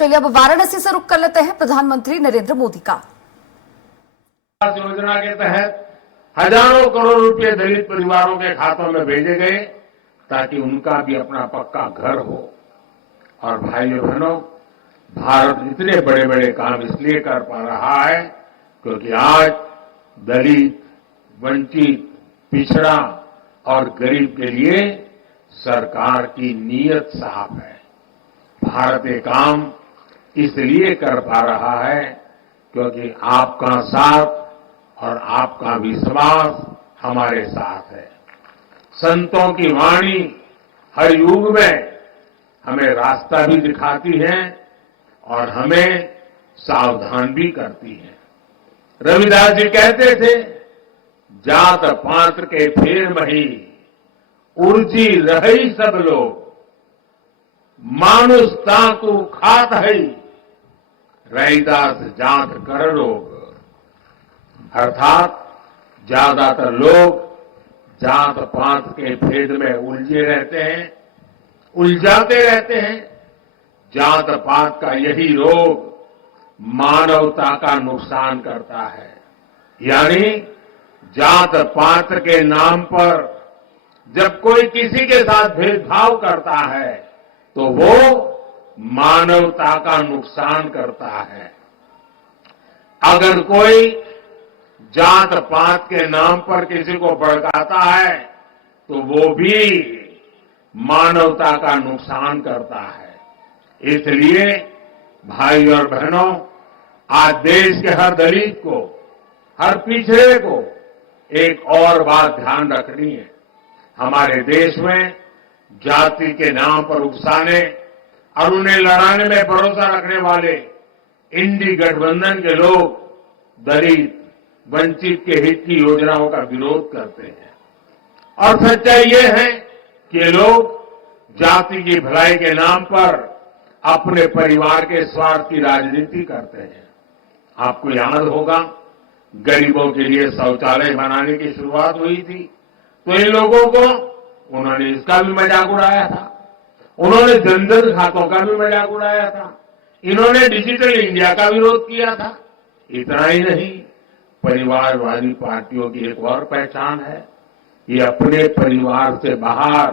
चलिए अब वाराणसी से रुख कर लेते हैं प्रधानमंत्री नरेंद्र मोदी का। योजना के तहत हजारों करोड़ रुपए दलित परिवारों के खातों में भेजे गए ताकि उनका भी अपना पक्का घर हो। और भाइयों बहनों, भारत इतने बड़े बड़े काम इसलिए कर पा रहा है क्योंकि आज दलित, वंचित, पिछड़ा और गरीब के लिए सरकार की नीयत साफ है। भारत ये काम इसलिए कर पा रहा है क्योंकि आपका साथ और आपका विश्वास हमारे साथ है। संतों की वाणी हर युग में हमें रास्ता भी दिखाती है और हमें सावधान भी करती है। रविदास जी कहते थे, जात पात्र के फेर मही, उर्जी रही सब लोग, मानुष ताकू खात है, रैदास जात कर लोग। अर्थात ज्यादातर लोग जात पात के भेद में उलझे रहते हैं, उलझाते रहते हैं। जात पात का यही रोग मानवता का नुकसान करता है। यानी जात पात के नाम पर जब कोई किसी के साथ भेदभाव करता है तो वो मानवता का नुकसान करता है। अगर कोई जात पात के नाम पर किसी को भड़काता है तो वो भी मानवता का नुकसान करता है। इसलिए भाई और बहनों, आज देश के हर दलित को, हर पिछड़े को एक और बात ध्यान रखनी है। हमारे देश में जाति के नाम पर उकसाने और उन्हें लड़ाने में भरोसा रखने वाले इंडी गठबंधन के लोग दलित, वंचित के हित की योजनाओं का विरोध करते हैं। और सच्चाई ये है कि ये लोग जाति की भलाई के नाम पर अपने परिवार के स्वार्थ की राजनीति करते हैं। आपको याद होगा, गरीबों के लिए शौचालय बनाने की शुरुआत हुई थी तो इन लोगों को उन्होंने इसका भी मजाक उड़ाया था। उन्होंने जनधन खातों का भी मजाक उड़ाया था। इन्होंने डिजिटल इंडिया का विरोध किया था। इतना ही नहीं, परिवारवादी पार्टियों की एक और पहचान है, ये अपने परिवार से बाहर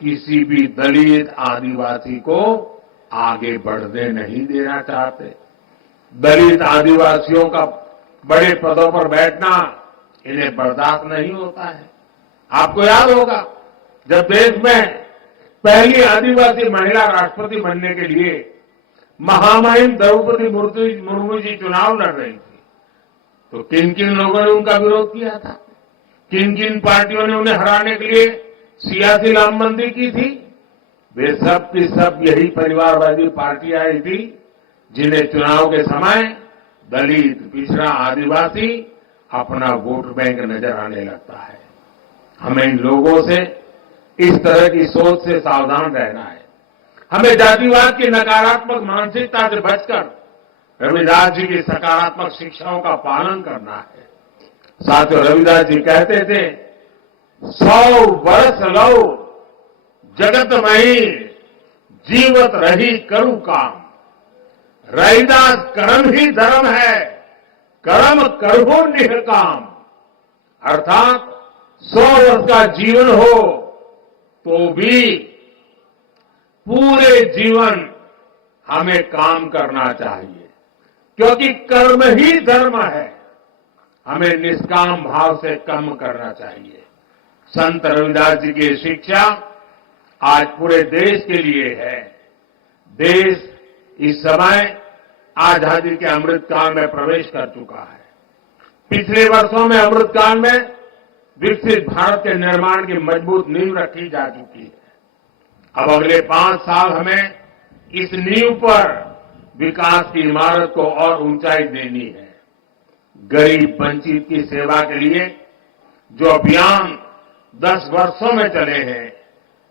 किसी भी दलित, आदिवासी को आगे बढ़ने नहीं देना चाहते। दलित, आदिवासियों का बड़े पदों पर बैठना इन्हें बर्दाश्त नहीं होता है। आपको याद होगा, जब देश में पहली आदिवासी महिला राष्ट्रपति बनने के लिए महामहिम द्रौपदी मुर्मू जी चुनाव लड़ रही थी तो किन किन लोगों ने उनका विरोध किया था, किन किन पार्टियों ने उन्हें हराने के लिए सियासी लामबंदी की थी। वे सब की सब यही परिवारवादी पार्टियां आई थी जिन्हें चुनाव के समय दलित, पिछड़ा, आदिवासी अपना वोट बैंक नजर आने लगता है। हमें इन लोगों से, इस तरह की सोच से सावधान रहना है। हमें जातिवाद की नकारात्मक मानसिकता से बचकर रविदास जी की सकारात्मक शिक्षाओं का पालन करना है। साथियों, रविदास जी कहते थे, 100 वर्ष लो जगत मही, जीवत रही करूं काम। रैदास कर्म ही धर्म है, कर्म करहु निष्काम। अर्थात 100 वर्ष का जीवन हो तो भी पूरे जीवन हमें काम करना चाहिए क्योंकि कर्म ही धर्म है। हमें निष्काम भाव से कर्म करना चाहिए। संत रविदास जी की शिक्षा आज पूरे देश के लिए है। देश इस समय आजादी के अमृतकाल में प्रवेश कर चुका है। पिछले वर्षों में अमृतकाल में विकसित भारत के निर्माण की मजबूत नींव रखी जा चुकी है। अब अगले 5 साल हमें इस नींव पर विकास की इमारत को और ऊंचाई देनी है। गरीब, वंचित की सेवा के लिए जो अभियान 10 वर्षों में चले हैं,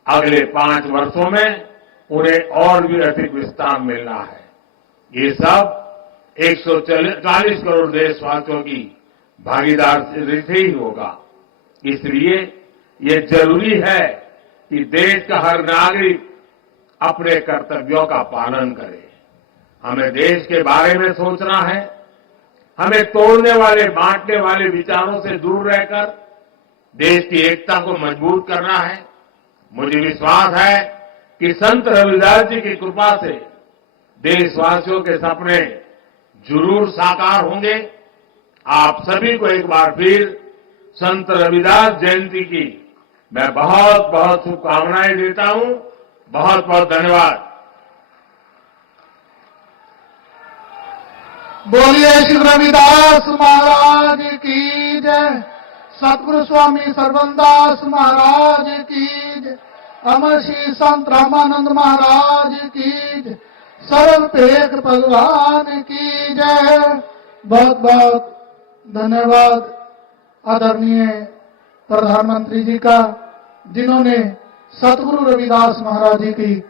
अगले 5 वर्षों में उन्हें और भी अधिक विस्तार मिलना है। ये सब 140 करोड़ देशवासियों की भागीदारी से ही होगा। इसलिए ये जरूरी है कि देश का हर नागरिक अपने कर्तव्यों का पालन करे। हमें देश के बारे में सोचना है। हमें तोड़ने वाले, बांटने वाले विचारों से दूर रहकर देश की एकता को मजबूत करना है। मुझे विश्वास है कि संत रविदास जी की कृपा से देशवासियों के सपने जरूर साकार होंगे। आप सभी को एक बार फिर संत रविदास जयंती की मैं बहुत बहुत शुभकामनाएं देता हूं। बहुत बहुत धन्यवाद। बोलिए श्री रविदास महाराज की जय। सतगुरु स्वामी सर्वनदास महाराज की जय। अमर श्री संत रामानंद महाराज की जय। सरल पेख भगवान की जय। बहुत बहुत धन्यवाद आदरणीय प्रधानमंत्री जी का, जिन्होंने सतगुरु रविदास महाराज जी की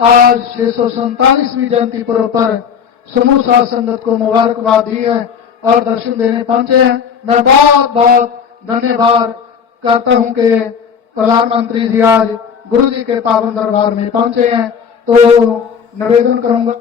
आज 647वीं जयंती पर्व पर समूह साध संगत को मुबारकबाद दी है और दर्शन देने पहुंचे हैं। मैं बहुत बहुत धन्यवाद करता हूं कि प्रधानमंत्री जी आज गुरु जी के पावन दरबार में पहुंचे हैं। तो निवेदन करूंगा